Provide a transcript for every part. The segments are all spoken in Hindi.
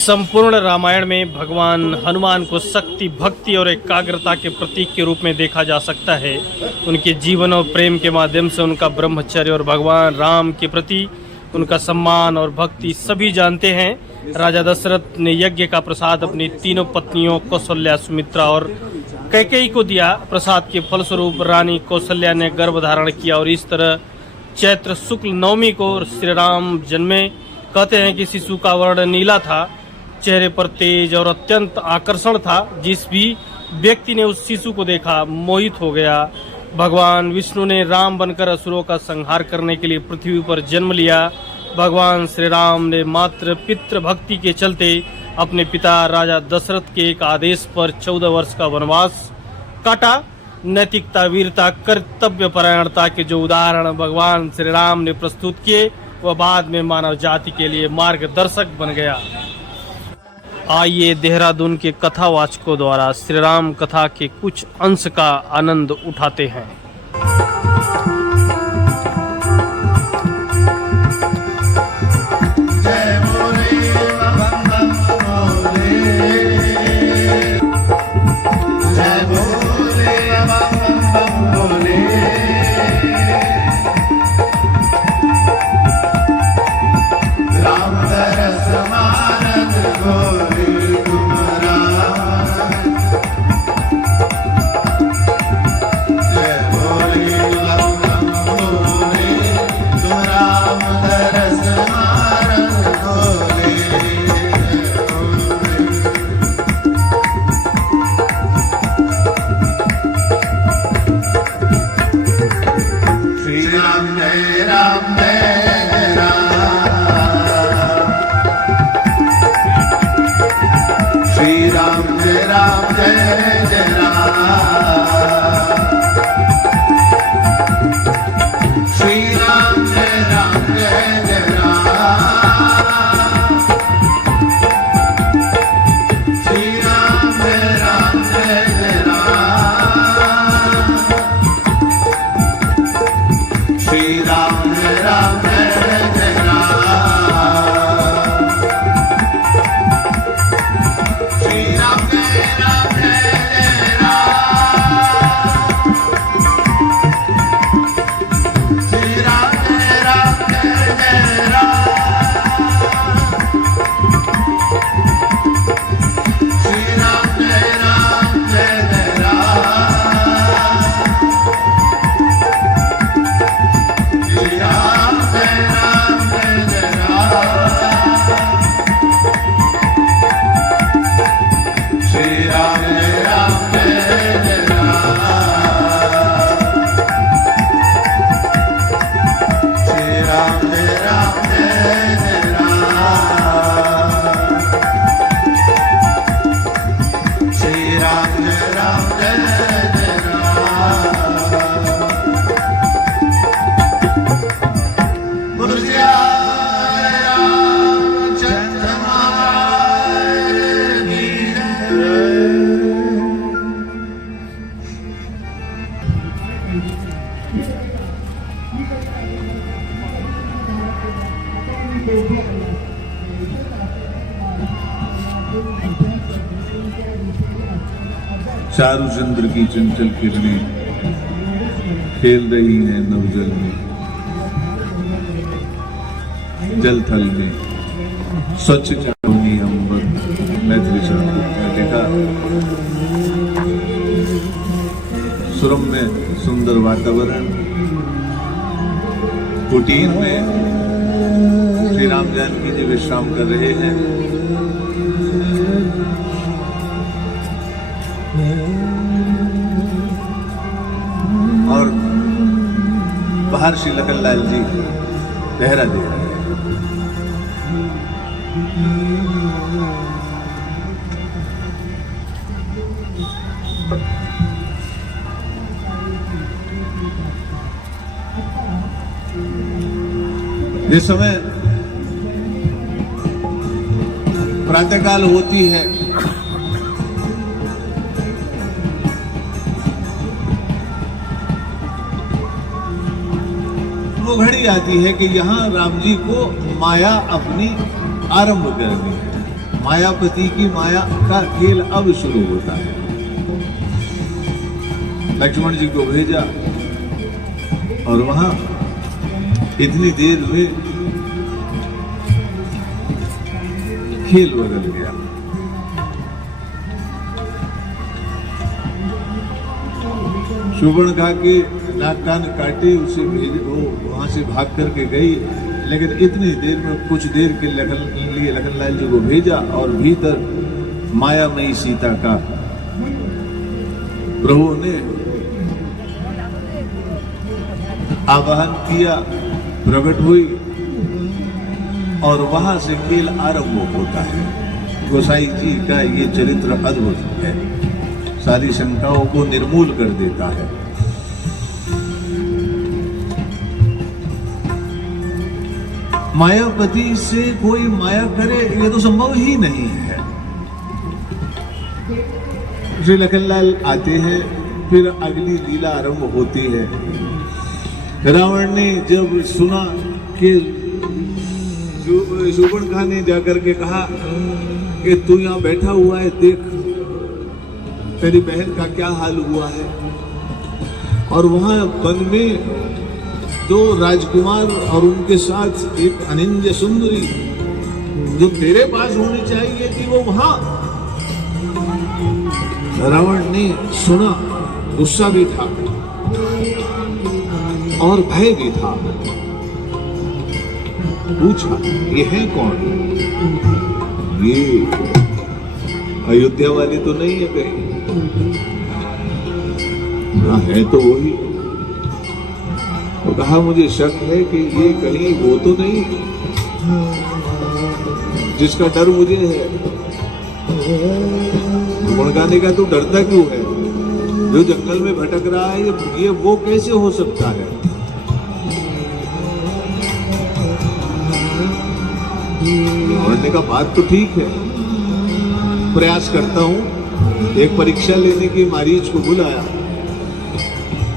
संपूर्ण रामायण में भगवान हनुमान को शक्ति, भक्ति और एकाग्रता के प्रतीक के रूप में देखा जा सकता है। उनके जीवन और प्रेम के माध्यम से उनका ब्रह्मचर्य और भगवान राम के प्रति उनका सम्मान और भक्ति सभी जानते हैं। राजा दशरथ ने यज्ञ का प्रसाद अपनी तीनों पत्नियों कौशल्या, सुमित्रा और कैकेयी को दिया। प्रसाद के फलस्वरूप रानी कौशल्या ने गर्भ धारण किया और इस तरह चैत्र शुक्ल नवमी को श्री राम जन्मे। कहते हैं कि शिशु का वर्ण नीला था, चेहरे पर तेज और अत्यंत आकर्षण था। जिस भी व्यक्ति ने उस शिशु को देखा मोहित हो गया। भगवान विष्णु ने राम बनकर असुरों का संहार करने के लिए पृथ्वी पर जन्म लिया। भगवान श्री राम ने मात्र पितृ भक्ति के चलते अपने पिता राजा दशरथ के एक आदेश पर 14 वर्ष का वनवास काटा। नैतिकता, वीरता, कर्तव्य परायणता के जो उदाहरण भगवान श्री राम ने प्रस्तुत किए वह बाद में मानव जाति के लिए मार्गदर्शक बन गया। आइए देहरादून के कथावाचकों द्वारा श्री राम कथा के कुछ अंश का आनंद उठाते हैं। चारु चंद्र की चंचल किरणें खेल रही हैं नवजल में, जल थल में स्वच्छ चांदनी अंबर। मैथिली शास्त्र में लिखा, सुरम में सुंदर वातावरण, कुटीर में श्री राम जानकी जी विश्राम कर रहे हैं। और बाहर श्री लखनलाल जी पहरा दे रहे हैं। जिस समय प्रातःकाल होती है वो घड़ी आती है कि यहाँ राम जी को माया अपनी आरंभ करनी है। मायापति की माया का खेल अब शुरू होता है। लक्ष्मण जी को भेजा और वहां इतनी देर में खेल बदल गया। शूर्पणखा के नाक कान काटे, उसे भेज, वो वहां से भाग करके गई, लेकिन इतनी देर में कुछ देर के लिए लखनलाल जी को भेजा और भीतर मायामयी सीता का प्रभु ने आवाहन किया, प्रकट हुई और वहां से खेल आरंभ होता है। गोसाई जी का ये चरित्र अद्भुत है, सारी शंकाओं को निर्मूल कर देता है। मायापति से कोई माया करे ये तो संभव ही नहीं है। श्री लखनलाल आते हैं, फिर अगली लीला आरंभ होती है। रावण ने जब सुना कि शूर्पणखा ने जाकर के कहा कि तू यहां बैठा हुआ है, देख तेरी बहन का क्या हाल हुआ है, और वहां वन में दो राजकुमार और उनके साथ एक अनिंद्य सुंदरी जो तेरे पास होनी चाहिए थी वो वहां। रावण ने सुना, गुस्सा भी था और भय भी था। पूछा, ये है कौन? ये अयोध्या वाली तो नहीं है कहीं? है तो वही। तो कहा, मुझे शक है कि ये कहीं वो तो नहीं जिसका डर मुझे है। गुणगाने का तू डरता क्यों है? जो जंगल में भटक रहा है ये वो कैसे हो सकता है? रावण का बात तो ठीक है, प्रयास करता हूं। एक परीक्षा लेने की मारीच को बुलाया,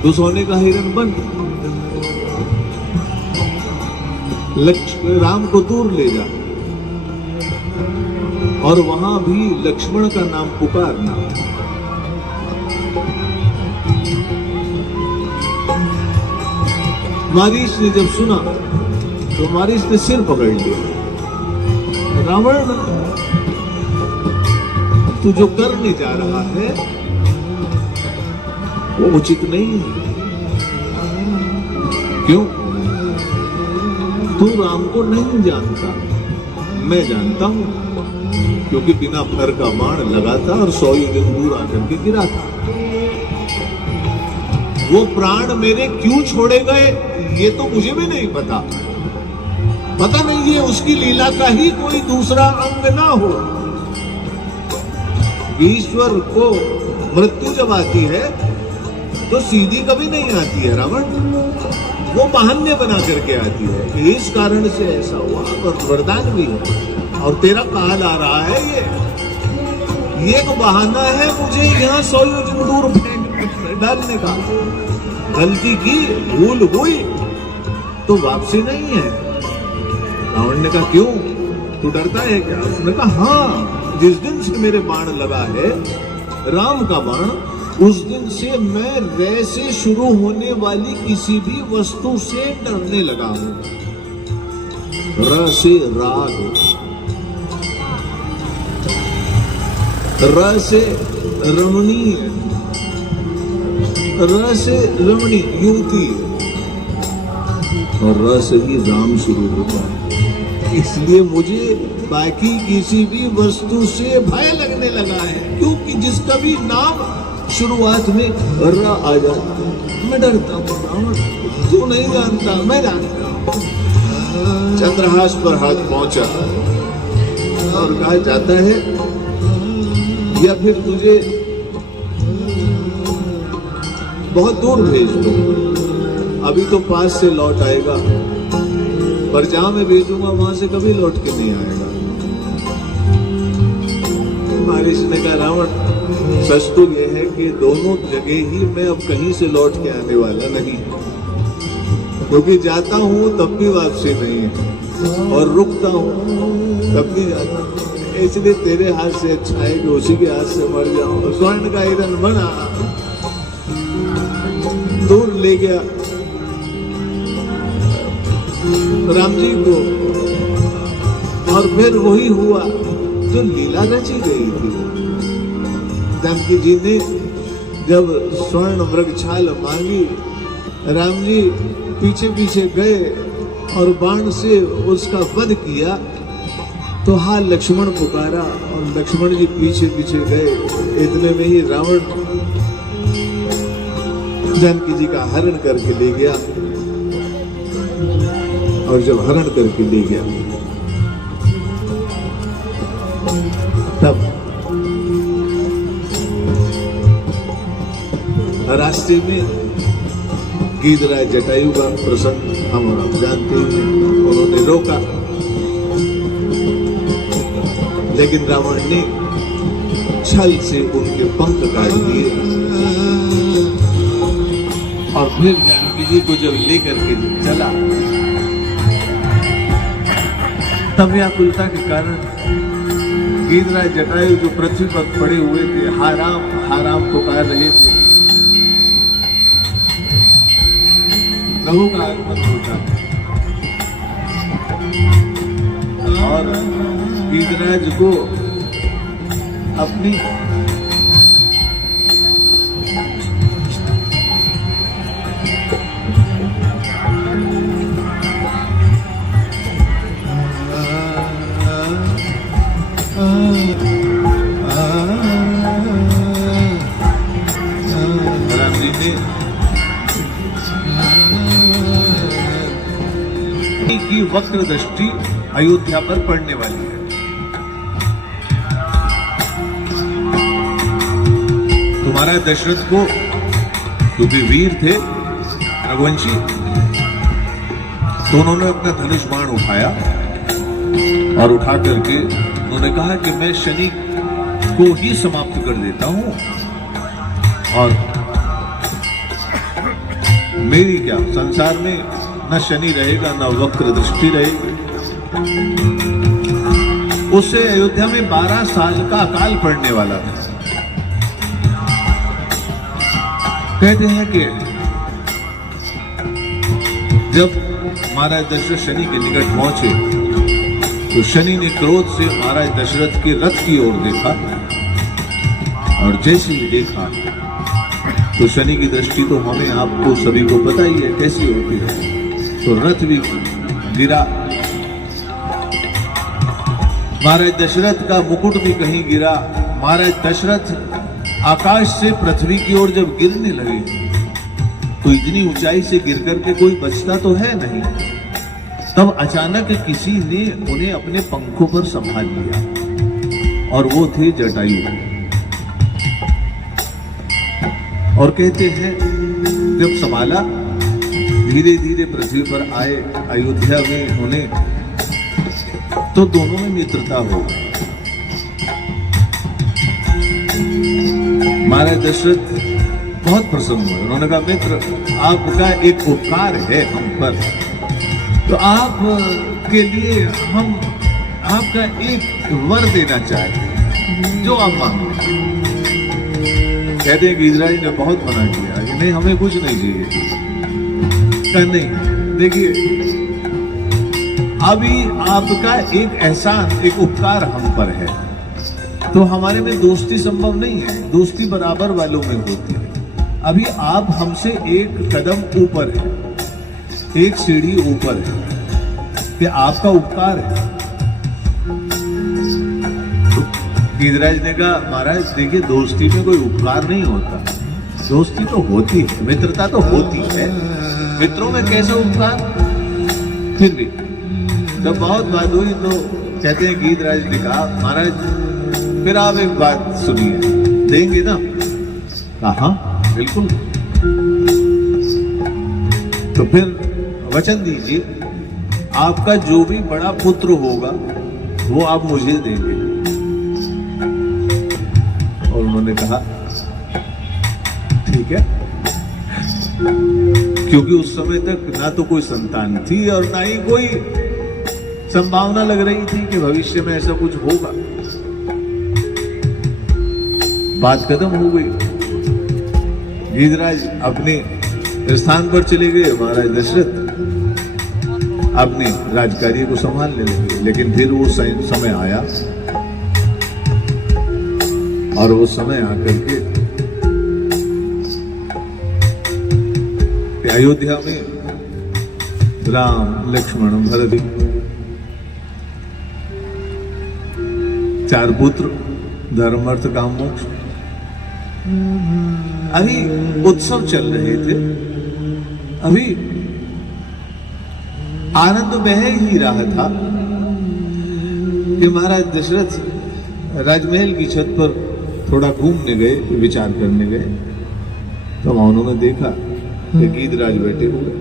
तू सोने का हिरण बन, राम को दूर ले जा और वहां भी लक्ष्मण का नाम पुकारना। मारीच ने जब सुना तो मारीच ने सिर पकड़ लिया। रावण, तू जो करने जा रहा है वो उचित नहीं है। क्यों? तू राम को नहीं जानता, मैं जानता हूं, क्योंकि बिना फर का बाण लगा था और 100 योजन दूर आकर के गिरा था। वो प्राण मेरे क्यों छोड़े गए ये तो मुझे भी नहीं पता। पता नहीं, ये उसकी लीला का ही कोई दूसरा अंग ना हो। ईश्वर को मृत्यु जब आती है तो सीधी कभी नहीं आती है रावण, वो बहाने बना करके आती है। इस कारण से ऐसा हुआ, और वरदान भी है और तेरा काल आ रहा है। ये एक बहाना है मुझे यहाँ 100 योजन दूर फेंक डालने का। गलती की, भूल हुई तो वापसी नहीं है। रावण ने कहा, क्यों, तू डरता है क्या? उसने कहा, हाँ, जिस दिन से मेरे बाण लगा है राम का बाण, उस दिन से मैं रै से शुरू होने वाली किसी भी वस्तु से डरने लगा हूं। र से राग, र से रमणीय, र से रमणी युवती, और र से ही राम शुरू होता है। इसलिए मुझे बाकी किसी भी वस्तु से भय लगने लगा है, क्योंकि जिसका भी नाम शुरुआत में र आ जाता है मैं डरता हूँ। तू नहीं जानता, मैं जानता हूँ। चंद्रहास पर हाथ पहुंचा और कहा, जाता है या फिर तुझे बहुत दूर भेज दो? अभी तो पास से लौट आएगा, पर जहां मैं भेजूंगा वहां से कभी लौट के नहीं आएगा। मारीच ने कहा, रावण, सच तो यह है कि दोनों जगह ही मैं अब कहीं से लौट के आने वाला नहीं, क्योंकि जाता हूं तब भी वापसी नहीं है और रुकता हूं तब भी जाता हूं। इसलिए तेरे हाथ से अच्छा है कि उसी के हाथ से मर जाऊं। स्वर्ण का हिरण बना, दूर ले गया राम जी को, और फिर वही हुआ जो लीला रची गई थी। जानकी जी ने जब स्वर्ण मृगछाल मांगी, राम जी पीछे पीछे गए और बाण से उसका वध किया, तो हाँ लक्ष्मण पुकारा और लक्ष्मण जी पीछे पीछे गए। इतने में ही रावण जानकी जी का हरण करके ले गया, और जब हरण करके ले गया तब रास्ते में गीधराज जटायु का प्रसंग हम और आप जानते हैं। उन्होंने रोका, लेकिन रावण ने छल से उनके पंख काट दिए, और फिर जानकी जी को जब लेकर के चला, तब व्याकुलता के कारण गीधराज जटायु जो पृथ्वी पर पड़े हुए थे, हाराम पुकार रहे थे। प्रभु का आगमन होता है और गीधराज को अपनी राम जी ने की वक्र दृष्टि अयोध्या पर पड़ने वाली है। तुम्हारा दशरथ को, क्योंकि वीर थे रघुवंशी, तो उन्होंने अपना धनुष बाण उठाया और उठा करके उन्होंने कहा कि मैं शनि को ही समाप्त कर देता हूं, और मेरी क्या संसार में न शनि रहेगा न वक्र दृष्टि रहेगी। उससे अयोध्या में 12 साल का अकाल पड़ने वाला था। कहते हैं कि जब महाराज दशरथ शनि के निकट पहुंचे, तो शनि ने क्रोध से महाराज दशरथ के रथ की ओर देखा, और जैसे ही देखा तो शनि की दृष्टि तो हमें आपको सभी को पता ही है कैसी होती है। तो रथ भी गिरा, महाराज दशरथ का मुकुट भी कहीं गिरा। महाराज दशरथ आकाश से पृथ्वी की ओर जब गिरने लगे, तो इतनी ऊंचाई से गिर करके कोई बचता तो है नहीं। तब अचानक किसी ने उन्हें अपने पंखों पर संभाल लिया, और वो थे जटायु। और कहते हैं जब संभाला, धीरे धीरे पृथ्वी पर आए अयोध्या में उन्हें, तो दोनों में मित्रता हो गई। महाराज दशरथ बहुत प्रसन्न हुए। उन्होंने कहा, मित्र, आपका एक उपकार है हम पर, तो आप के लिए हम आपका एक वर देना चाहते हैं, जो आप मांगते। कहते हैं गीधराज ने बहुत मना किया, नहीं हमें कुछ नहीं चाहिए। कहा नहीं, देखिए अभी आपका एक एहसान, एक उपकार हम पर है, तो हमारे में दोस्ती संभव नहीं है, दोस्ती बराबर वालों में होती है। अभी आप हमसे एक कदम ऊपर है, एक सीढ़ी ऊपर है, कि आपका उपकार है। गीधराज ने कहा, महाराज देखिए, दोस्ती में कोई उपकार नहीं होता, दोस्ती तो होती है, मित्रता तो होती है, मित्रों में कैसे उपकार। फिर भी जब बहुत बात हुई तो कहते हैं गीधराज ने कहा, महाराज फिर आप एक बात सुनिए, देंगे ना? कहा बिल्कुल। तो फिर वचन दीजिए, आपका जो भी बड़ा पुत्र होगा वो आप मुझे देंगे। और उन्होंने कहा ठीक है, क्योंकि उस समय तक ना तो कोई संतान थी और ना ही कोई संभावना लग रही थी कि भविष्य में ऐसा कुछ होगा। बात खत्म हो गई। गीधराज अपने स्थान पर चले गए, महाराज दशरथ अपने राजकार्य को संभालने लगे। लेकिन फिर वो समय आया, और वो समय आकर के अयोध्या में राम लक्ष्मण भरत 4 पुत्र, धर्म अर्थ काम मोक्ष, अभी उत्सव चल रहे थे। अभी आनंद बह ही रहा था कि महाराज दशरथ राजमहल की छत पर थोड़ा घूमने गए, विचार करने गए। तो उन्होंने देखा कि गीधराज बैठे हुए।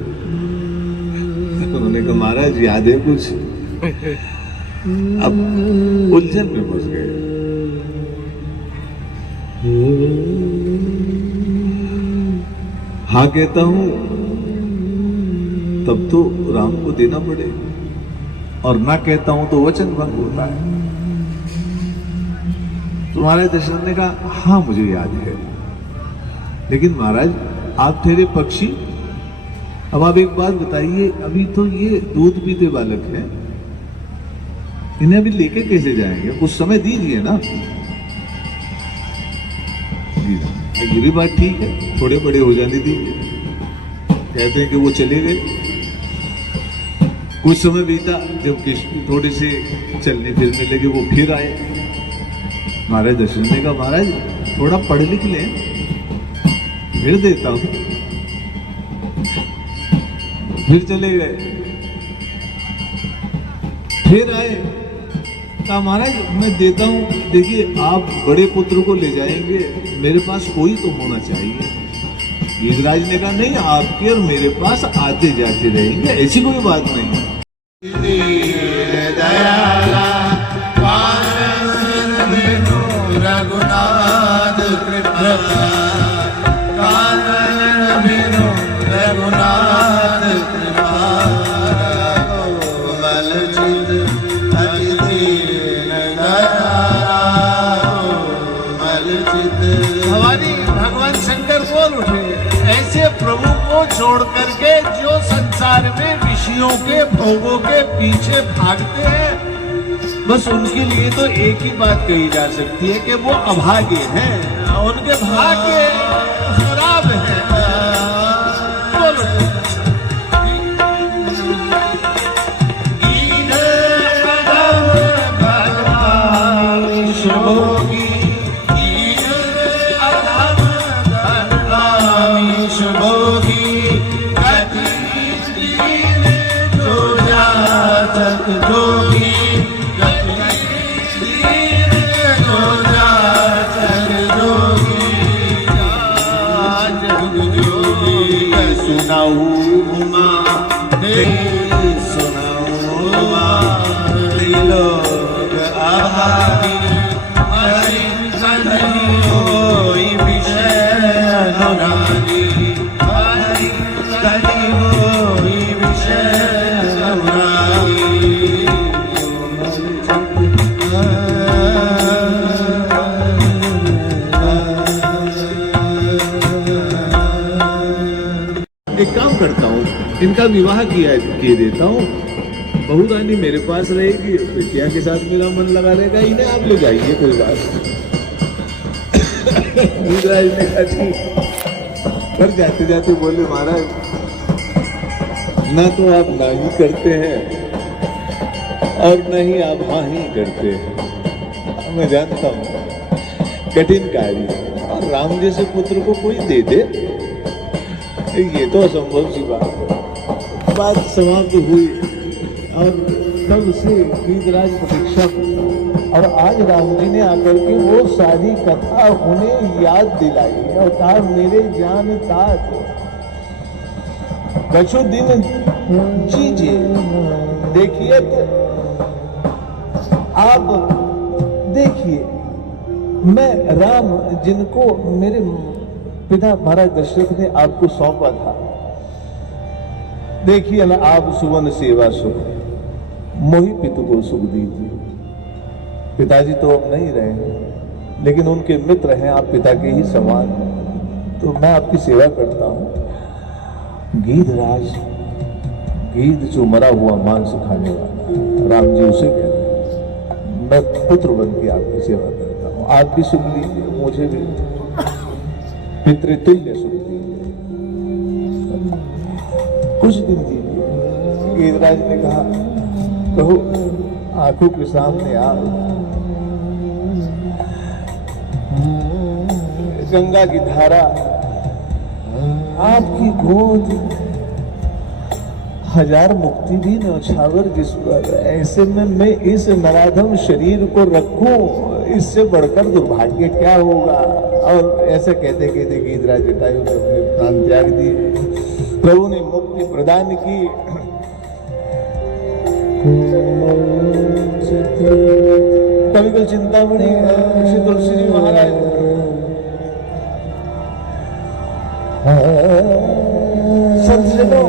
उन्होंने कहा महाराज याद है कुछ? अब उलझन में फंस गए। हाँ कहता हूं तब तो राम को देना पड़ेगा, और ना कहता हूं तो वचन भंग होता है। तो महाराज दशरथ ने कहा हाँ मुझे याद है, लेकिन महाराज आप ठहरे पक्षी, अब आप एक बात बताइए, अभी तो ये दूध पीते बालक हैं, इन्हें अभी लेके कैसे जाएंगे? कुछ समय दीजिए ना। ये भी बात ठीक है, थोड़े बड़े हो जाने दीजिए। कहते हैं कि वो चले गए। कुछ समय बीता, जब थोड़े से चलने फिरने लगे, वो फिर आए। महाराज दशरथ ने कहा महाराज थोड़ा पढ़ लिख लें, फिर देता हूं। फिर चले गए, फिर आए, कहा महाराज मैं देता हूं, देखिए आप बड़े पुत्र को ले जाएंगे, मेरे पास कोई तो होना चाहिए। गीधराज ने कहा नहीं, आपके और मेरे पास आते जाते रहेंगे, ऐसी कोई बात नहीं। रघुनाथ कृपा भगवान शंकर बोल उठे, ऐसे प्रभु को छोड़ करके जो संसार में विषयों के भोगों के पीछे भागते हैं, बस उनके लिए तो एक ही बात कही जा सकती है कि वो अभागे हैं, उनके भाग्य खराब है। एक काम करता हूँ, इनका विवाह किए देता हूँ, बहू रानी मेरे पास रहेगी, बिटिया के साथ मेरा मन लगा रहेगा, इन्हें आप ले जाइए, कोई बात गीधराज ने कहा ठीक। पर जाते जाते बोले महाराज ना तो आप ना ही करते हैं और न ही आप हाँ ही करते हैं। मैं जानता हूँ कठिन कार्य, और राम जैसे पुत्र को कोई दे दे ये तो असंभव सी बात है। बात समाप्त हुई और तब से गीधराज प्रतीक्षा की, और आज राम जी ने आकर के वो सारी कथा उन्हें याद दिलाई और कहा मेरे जान तात कछु दिन जीजिए, देखिए तो आप देखिए मैं राम जिनको मेरे पिता महाराज दशरथ ने आपको सौंपा था, देखिए ना आप सुवन सेवा सुख, मोहि पितु को सुख दीजिए। पिताजी तो अब नहीं रहे, लेकिन उनके मित्र हैं, आप पिता के ही समान हैं, तो मैं आपकी सेवा करता हूं। गीधराज, गीध जो मरा हुआ मांस खाने वाला, राम जी उसे कहते हैं, मैं पुत्र बन के आपकी सेवा करता हूं। आप भी सुन लीजिए, मुझे भी पितृतुल्य सुन लीजिए, कुछ दिन दीजिए। गीधराज ने कहा, कहो आंखों के सामने आओ, गंगा की धारा आपकी गोद, हजार मुक्ति भी न्यौछावर जिस पर, ऐसे में मैं इस नराधम शरीर को रखूं, इससे बढ़कर दुर्भाग्य क्या होगा। और ऐसे कहते कहते गीधराज जटायु ने अपने प्राण त्याग दिए। प्रभु ने मुक्ति प्रदान की। कविकुल चिंतामणि श्री तुलसी जी महाराज, सज्जनों,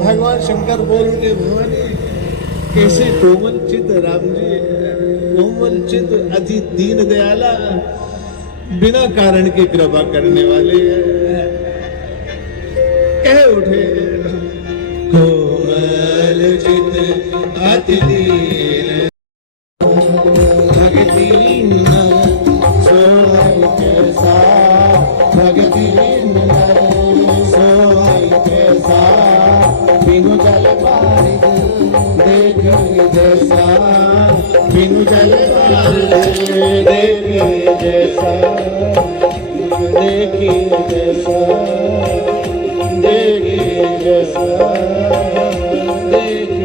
भगवान शंकर बोल के, भवानी कैसे कोमल चित राम जी, कोमल चित अति दीन दयाला, बिना कारण की कृपा करने वाले कह उठे, कोमल चित अति दीन भगतीन सोई कैसा, भगतीन सोई कैसा, बिनु जल पारिद देखे जैसा, बिनु जल पारिद देखे जैसा, देखे जैसा, देखे जैसा, देखे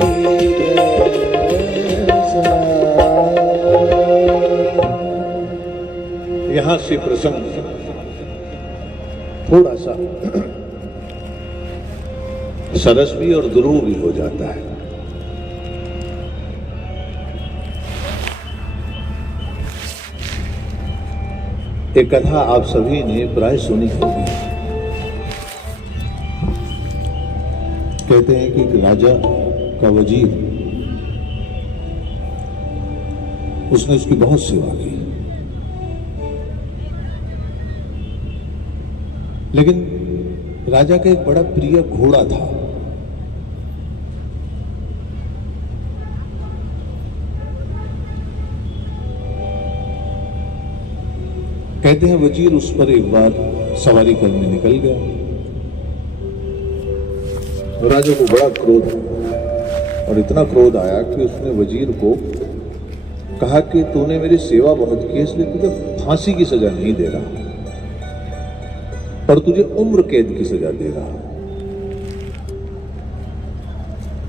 जैसा। यहां से प्रसंग थोड़ा सा सरस भी और दुरूह भी हो जाता है। एक कथा आप सभी ने प्राय सुनी होगी। कहते हैं कि एक राजा का वजीर, उसने उसकी बहुत सेवा की, लेकिन राजा का एक बड़ा प्रिय घोड़ा था। कहते हैं वजीर उस पर एक बार सवारी करने निकल गया। राजा को बड़ा क्रोध आया, और इतना क्रोध आया कि उसने वजीर को कहा कि तूने मेरी सेवा बहुत की, इसलिए तुझे फांसी की सजा नहीं दे रहा, पर तुझे उम्र कैद की सजा दे रहा।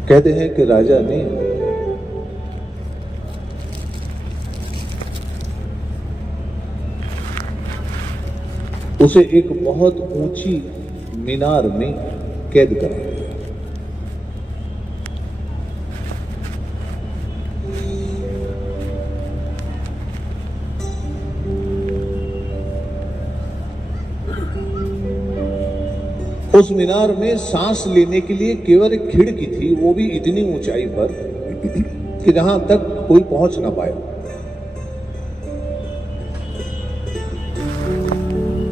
कहते हैं कि राजा ने उसे एक बहुत ऊंची मीनार में कैद करा दिया। उस मीनार में सांस लेने के लिए केवल एक खिड़की थी, वो भी इतनी ऊंचाई पर कि जहां तक कोई पहुंच ना पाए।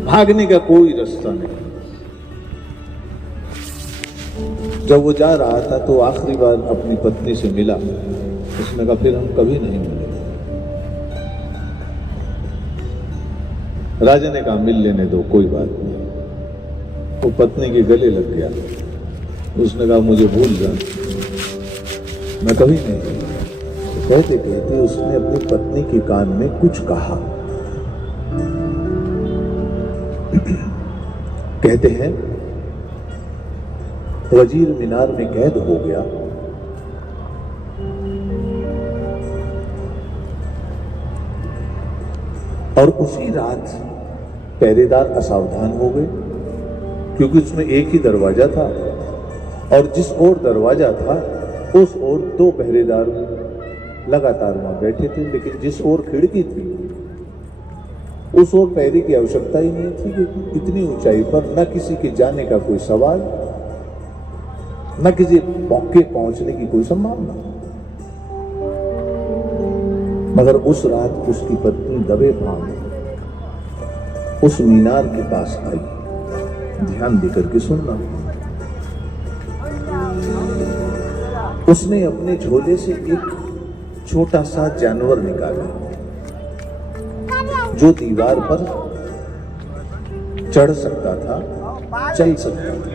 भागने का कोई रास्ता नहीं। जब वो जा रहा था तो आखिरी बार अपनी पत्नी से मिला। उसने कहा फिर हम कभी नहीं मिलेंगे। राजा ने कहा मिल लेने दो, कोई बात नहीं। वो पत्नी के गले लग गया। उसने कहा मुझे भूल जा, मैं कभी नहीं। कहते कहते उसने अपनी पत्नी के कान में कुछ कहा। कहते हैं वजीर मीनार में कैद हो गया। और उसी रात पहरेदार असावधान हो गए, क्योंकि उसमें एक ही दरवाजा था और जिस ओर दरवाजा था उस ओर दो पहरेदार लगातार वहां बैठे थे, लेकिन जिस ओर खिड़की थी उस ओर पहरे की आवश्यकता ही नहीं थी, क्योंकि इतनी ऊंचाई पर न किसी के जाने का कोई सवाल, न किसी मौके पहुंचने की कोई संभावना। मगर उस रात उसकी पत्नी पत्नी दबे पांव उस मीनार के पास आई। ध्यान देकर के सुनना। उसने अपने झोले से एक छोटा सा जानवर निकाला जो दीवार पर चढ़ सकता था, चल सकता था।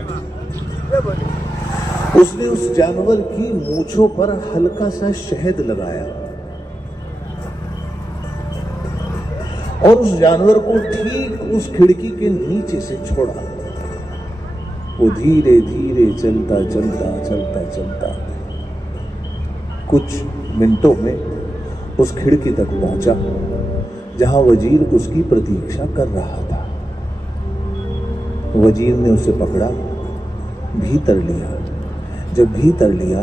उसने उस जानवर की मूंछों पर हल्का सा शहद लगाया और उस जानवर को ठीक उस खिड़की के नीचे से छोड़ा। वो धीरे धीरे चलता चलता चलता चलता कुछ मिनटों में उस खिड़की तक पहुंचा जहां वजीर उसकी प्रतीक्षा कर रहा था। वजीर ने उसे पकड़ा, भीतर लिया। जब भीतर लिया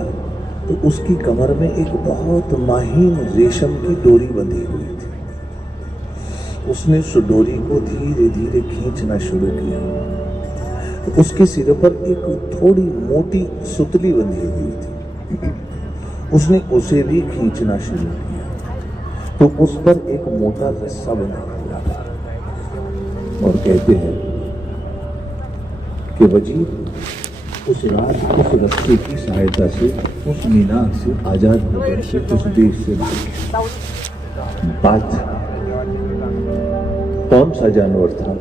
तो उसकी कमर में एक बहुत महीन रेशम की डोरी बंधी हुई थी। उसने उस डोरी को धीरे धीरे खींचना शुरू किया तो उसके सिर पर एक थोड़ी मोटी सुतली बंधी हुई थी। उसने उसे भी खींचना शुरू किया तो उस पर एक मोटा रस्सा बना हुआ था। और कहते हैं कि वजीर उस रात उस रस्से की सहायता से उस मीनार से आजाद होकर के उस देश से भाग गया। बात कौन सा जानवर था?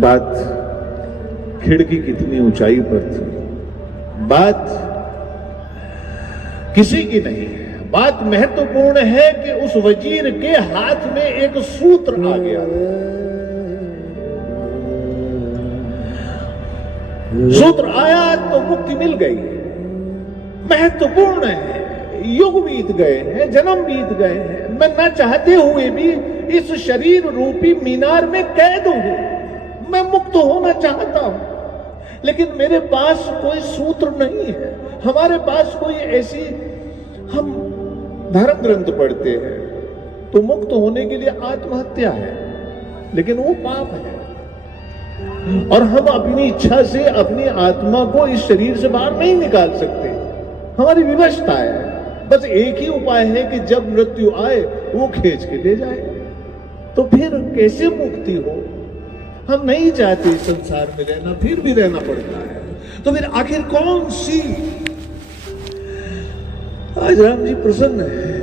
बात खिड़की कितनी ऊंचाई पर थी? बात किसी की नहीं है। बात महत्वपूर्ण है कि उस वजीर के हाथ में एक सूत्र आ गया। सूत्र आया तो मुक्ति मिल गई। महत्वपूर्ण है। युग बीत गए हैं, जन्म बीत गए हैं, मैं न चाहते हुए भी इस शरीर रूपी मीनार में कैद हूं। मैं मुक्त होना चाहता हूं लेकिन मेरे पास कोई सूत्र नहीं है। हमारे पास कोई ऐसी, हम धर्म ग्रंथ पढ़ते हैं तो मुक्त होने के लिए आत्महत्या है लेकिन वो पाप है और हम अपनी इच्छा से अपनी आत्मा को इस शरीर से बाहर नहीं निकाल सकते। हमारी विवशता है। बस एक ही उपाय है कि जब मृत्यु आए वो खींच के ले जाए। तो फिर कैसे मुक्ति हो? हम नहीं चाहते इस संसार में रहना, फिर भी रहना पड़ता है। तो फिर आखिर कौन सी? आज राम जी प्रसन्न है।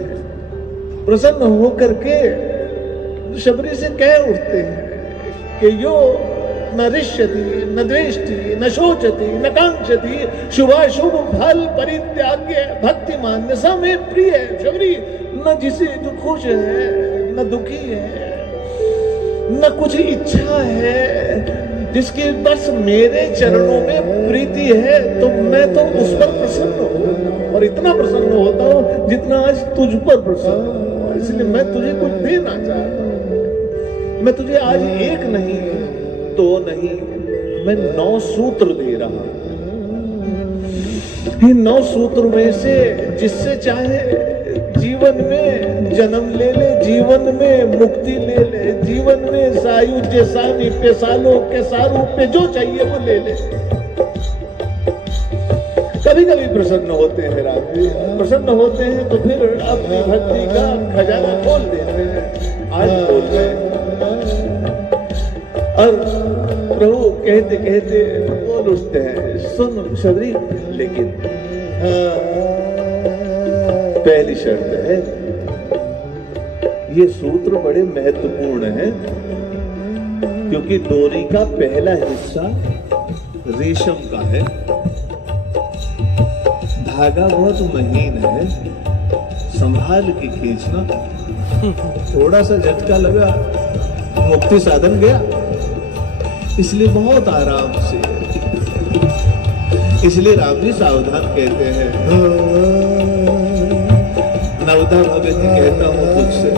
प्रसन्न होकर के शबरी से कह उठते हैं कि यो न रिष्यति न द्वेष्टि न शोचति न कांक्षति शुभाशुभ फल परित्याग्य भक्तिमान समय प्रिय है। शबरी न जिसे जो खुश है न दुखी है न कुछ इच्छा है, जिसकी बस मेरे चरणों में प्रीति है तो मैं तो उस पर प्रसन्न होता हूं और इतना प्रसन्न होता हूं जितना आज तुझ पर प्रसन्न हूं। इसलिए मैं तुझे कुछ देना चाहता हूं। मैं तुझे आज एक नहीं, दो नहीं, मैं 9 सूत्र दे रहा हूं। इन 9 सूत्र में से जिससे चाहे जीवन में जन्म ले ले, जीवन में मुक्ति ले ले, जीवन में सायुज्य सामीप्य सालोक्य सारूप्य जो चाहिए वो ले ले। कभी कभी प्रसन्न होते हैं राम जी, प्रसन्न होते हैं तो फिर अपनी भक्ति का खजाना खोल देते हैं। आज खोल रहे हैं और प्रभु कहते कहते बोल उठते हैं, सुन शबरी, लेकिन पहली शर्त है, ये सूत्र बड़े महत्वपूर्ण है क्योंकि डोरी का पहला हिस्सा रेशम का है, धागा बहुत महीन है, संभाल के खींचना। थोड़ा सा झटका लगा, मुक्ति साधन गया। इसलिए बहुत आराम से, इसलिए राम जी सावधान कहते हैं, नवधा भगति कहता हूं तुझसे,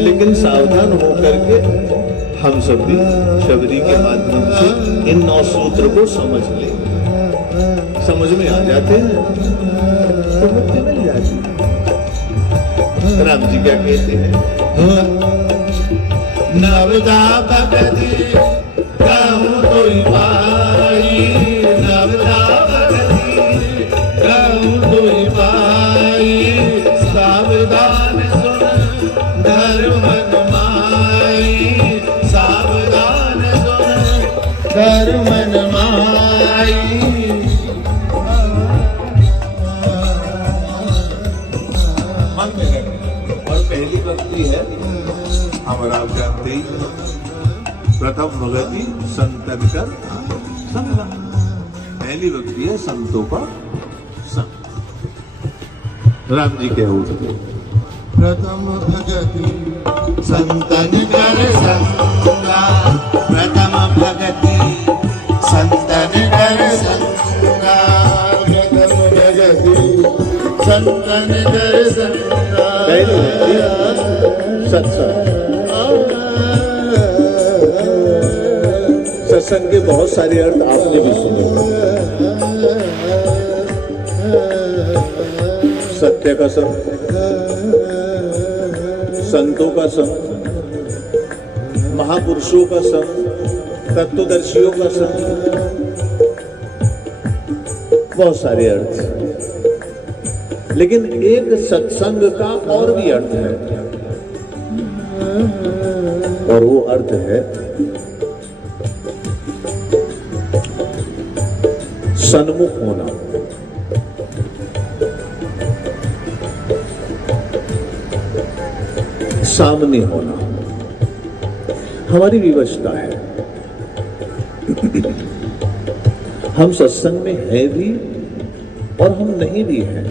लेकिन सावधान होकर के हम सब भी शबरी के माध्यम से इन 9 सूत्र को समझ ले। समझ में आ जाते हैं तो मुक्ति मिल जाती है। राम जी क्या कहते हैं, नवधा भगति कहूं तो भाई, नवधा भगति कहूं तो भाई, सावधान सुन धर्म भक्ति है हमारा आप जानते ही, प्रथम भगति संतन कर संग। पहली भक्ति है संतों का संग। राम जी क्या उठते प्रथम भगति संतन कर संगा, प्रथम भगति संतन कर संगा, प्रथम भगति संतन कर संगा। पहली भक्ति सत्संग। सत्संग के बहुत सारे अर्थ आपने भी सुने। सत्य का संग, संतों का संग, महापुरुषों का संग, तत्वदर्शियों का संग, बहुत सारे अर्थ। लेकिन एक सत्संग का और भी अर्थ है, और वो अर्थ है सन्मुख होना। सामने होना हमारी विवशता है। हम सत्संग में हैं भी और हम नहीं भी हैं।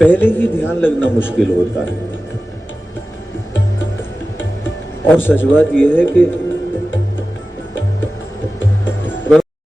पहले ही ध्यान लगना मुश्किल होता है। और सच बात यह है कि